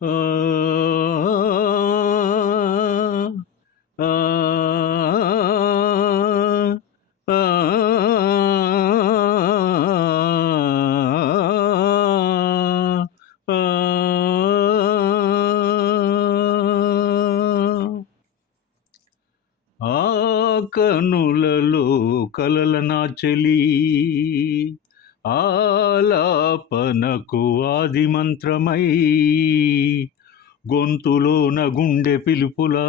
ఆ ఆ ఆ ఆ కనులలో కలల నాచెలి ఆలాపనకు ఆది మంత్రమై గొంతులోన గుండె పిలుపులా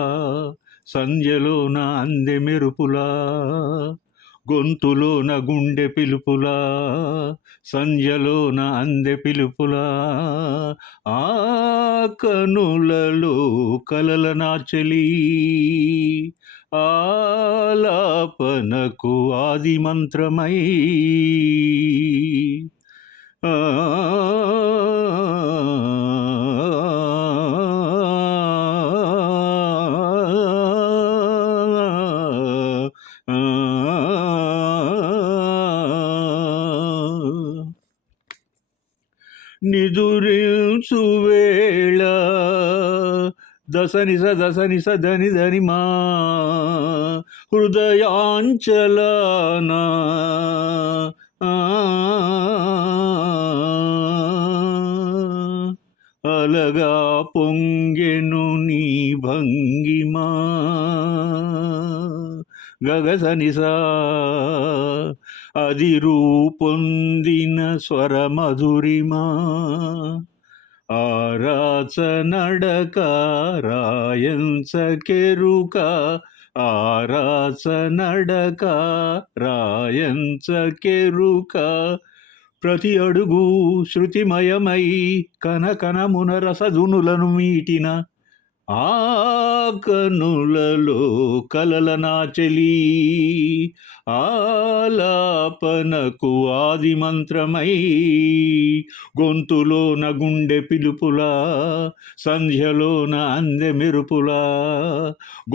సంధ్యలోన అందె మెరుపులా గొంతులోన గుండె పిలుపులా సంధ్యలోన అందె పిలుపులా ఆ కనులలో కలల నాచెలి ఆలాపనకు ఆది మంత్రమై ఆ నిదురించు వేళ దసని సదని సదని దని మా హృదయాంచలాన ఆ, అలగా పొంగెను నీ భంగిమా గగసనిసా అది రూపొందిన స్వరమధురిమా ఆరాచ నడక రాయంచ కెరుక ఆరాచ నడక రాయంచ కెరుక ప్రతి అడుగు శృతిమయమై కనకనమున రసధునులను మీటిన ఆ కనులలో కలల నాచెలి ఆలాపనకు ఆది మంత్రమై గొంతులోన గుండె పిలుపులా సంధ్యలోన అందె మెరుపులా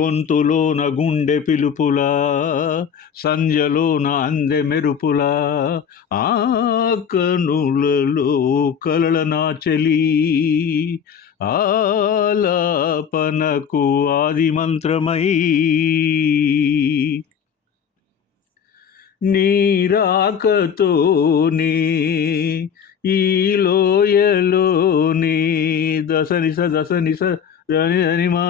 గొంతులోన గుండె పిలుపులా సంధ్యలోన అందె మెరుపులా ఆ కనులలో కలల నాచెలి ఆలాపనకు ఆది మంత్రమై నీరాకతోనే ఈ లోయలోనే దశనిస దశనిస దని ధనిమా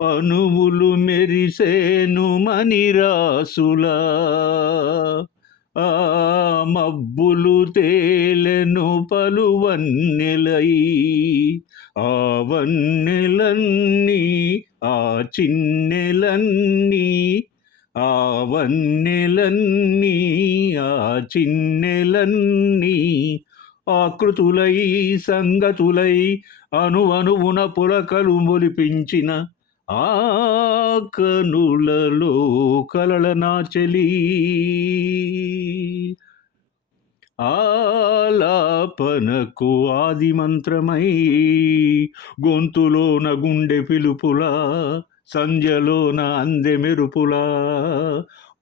అణువులు మెరిసేను మణిరాసులా ఆ మబ్బులు తేలెను పలువన్నెలై ఆ వన్నెలన్నీ ఆ చిన్నెలన్నీ ఆ వన్నెలన్నీ ఆ చిన్నెలన్నీ ఆకృతులై సంగతులై అణువణువున పులకలు మొలిపించిన ఆ కనులలో కలల నాచెలి ఆలాపనకు ఆది మంత్రమై గొంతులోన గుండె పిలుపులా సంధ్యలోన అందె మెరుపులా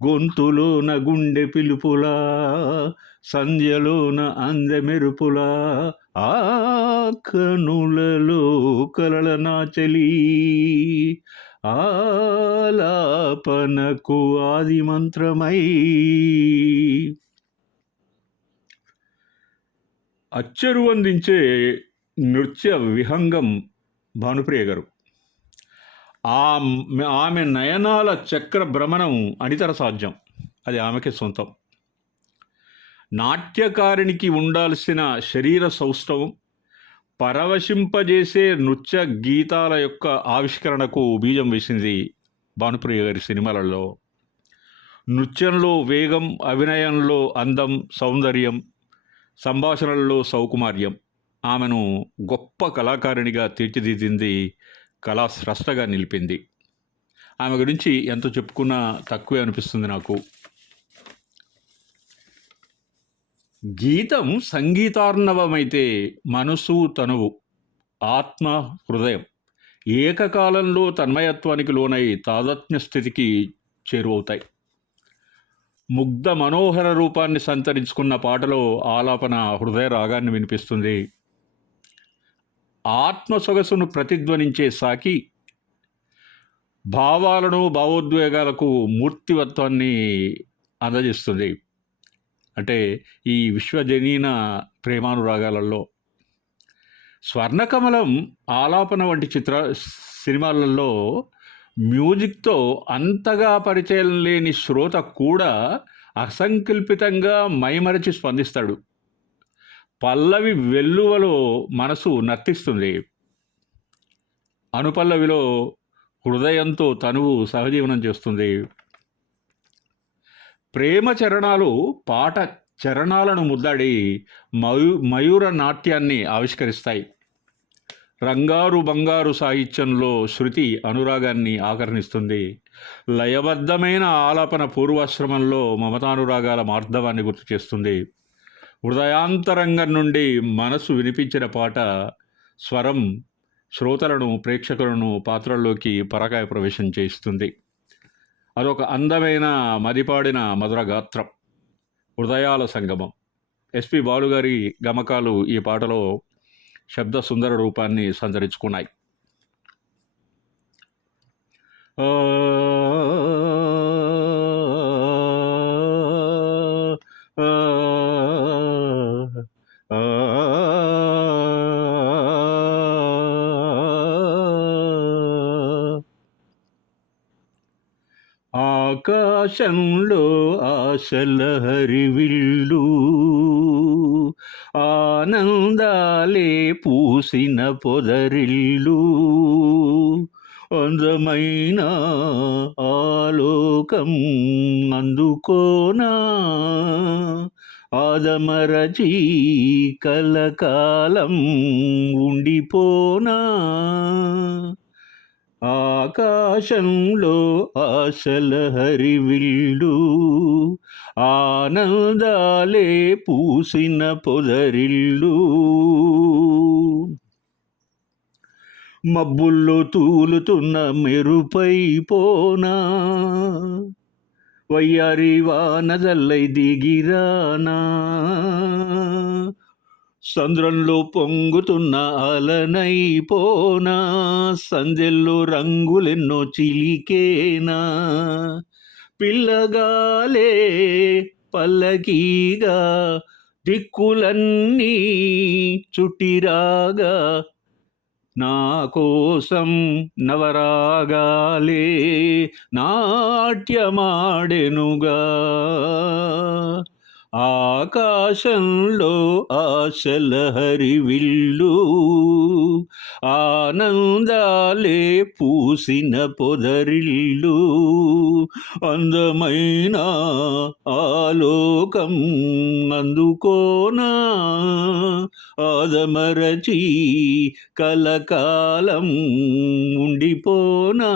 గొంతులోన గుండె పిలుపులా సంధ్యలోన అందె మెరుపులా ఆ కనులలో కలల నాచెలి ఆలాపనకు ఆది మంత్రమై. అచ్చెరువందించే నృత్య విహంగం భానుప్రియ గారు. ఆమె నయనాల చక్ర భ్రమణం అనితర సాధ్యం. అది ఆమెకే సొంతం. నాట్యకారిణికి ఉండాల్సిన శరీర సౌష్ఠవం, పరవశింపజేసే నృత్య గీతాల యొక్క ఆవిష్కరణకు బీజం వేసింది భానుప్రియ గారి సినిమాలలో. నృత్యంలో వేగం, అభినయంలో అందం, సౌందర్యం, సంభాషణలలో సౌకుమార్యం ఆమెను గొప్ప కళాకారిణిగా తీర్చిదిద్దింది, కళాస్రష్టగా నిలిపింది. ఆమె గురించి ఎంత చెప్పుకున్నా తక్కువే అనిపిస్తుంది నాకు. గీతం సంగీతార్ణవమైతే మనసు, తనువు, ఆత్మ, హృదయం ఏకకాలంలో తన్మయత్వానికి లోనై తాదాత్మ్య స్థితికి చేరువవుతాయి. ముగ్ధ మనోహర రూపాన్ని సంతరించుకున్న పాటలో ఆలాపన హృదయ రాగాన్ని వినిపిస్తుంది. ఆత్మ సొగసును ప్రతిధ్వనించే సాకి భావాలను భావోద్వేగాలకు మూర్తివత్వాన్ని అందజేస్తుంది. అంటే ఈ విశ్వజనీన ప్రేమానురాగాలలో స్వర్ణకమలం, ఆలాపన వంటి సినిమాలలో మ్యూజిక్తో అంతగా పరిచయం లేని శ్రోత కూడా అసంకల్పితంగా మైమరచి స్పందిస్తాడు. పల్లవి వెల్లువలో మనసు నర్తిస్తుంది, అనుపల్లవిలో హృదయంతో తనువు సహజీవనం చేస్తుంది. ప్రేమ చరణాలు పాట చరణాలను ముద్దాడి మయూర నాట్యాన్ని ఆవిష్కరిస్తాయి. రంగారు బంగారు సాహిత్యంలో శృతి అనురాగాన్ని ఆకర్ణిస్తుంది. లయబద్ధమైన ఆలాపన పూర్వాశ్రమంలో మమతానురాగాల మార్ధవాన్ని గుర్తు చేస్తుంది. హృదయాంతరంగం నుండి మనసు వినిపించిన పాట స్వరం శ్రోతలను, ప్రేక్షకులను పాత్రల్లోకి పరకాయ ప్రవేశం చేయిస్తుంది. అదొక అందమైన మదిపాడిన మధుర గాత్రం, హృదయాల సంగమం. ఎస్పి బాలుగారి గమకాలు ఈ పాటలో శబ్ద సుందర రూపాన్ని సంతరించుకున్నాయి. ఆకాశంలో ఆశల హరివిల్లు, ఆనందాలే పూసిన పొదరిల్లు, అందమైన ఆలోకం అందుకోనా, ఆదమరచి కలకాలం ఉండిపోనా. ఆకాశంలో ఆశల హరివిల్లు, ఆనందాలే పూసిన పొదరిల్లు, మబ్బుల్లో తూలుతున్న మెరుపై పోనా, వయ్యారి వానదల్లై దిగిరానా, సంద్రంలో పొంగుతున్న అలనైపోనా, సందెల్లో రంగులెన్నో చిలికేనా, పిల్లగాలే పల్లకీగా దిక్కులన్నీ చుట్టిరాగా, నా కోసం నవరాగాలే నాట్యమాడెనుగా. ఆకాశంలో ఆశల హరివిల్లు, ఆనందాలే పూసిన పొదరిల్లు, అందమైన ఆలోకం అందుకోనా, ఆదమరచి కలకాలం ఉండిపోనా.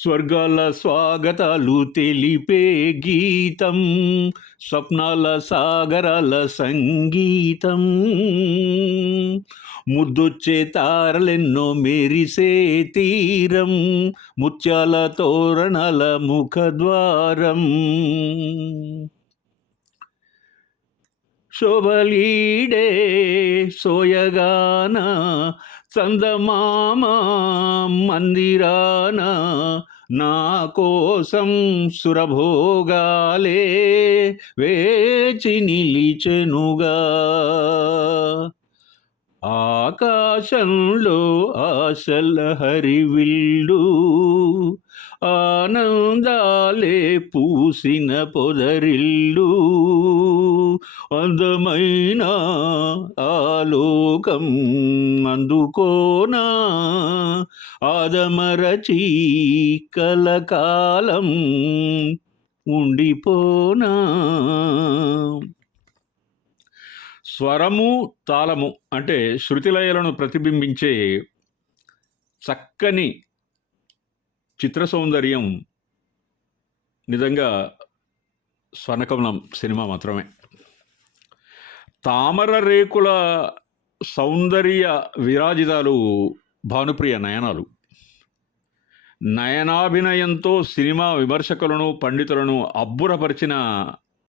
స్వర్గాల స్వాగతాలు తెలిపే గీతం, స్వప్నాల సాగరాల సంగీతం, ముద్దొచ్చే తారలెన్నో మెరిసే తీరం, ముత్యాల తోరణాల ముఖద్వారం, శోభలీడే సోయగాన చందమామ మందిరాన, నా కోసం సురభోగాలే వేచి నిలిచెనుగా. ఆకాశంలో ఆశల హరివిల్లు, ఆనందాలే పూసిన పొదరిల్లు, అందమైన ఆలోకం అందుకోనా, ఆదమరచి కలకాలం ఉండిపోనా. స్వరము, తాళము అంటే శృతిలయలను ప్రతిబింబించే చక్కని చిత్ర సౌందర్యం నిజంగా స్వర్ణకమలం సినిమా మాత్రమే. తామర రేకుల సౌందర్య విరాజితాలు భానుప్రియ నయనాలు. నయనాభినయంతో సినిమా విమర్శకులను, పండితులను అబ్బురపరిచిన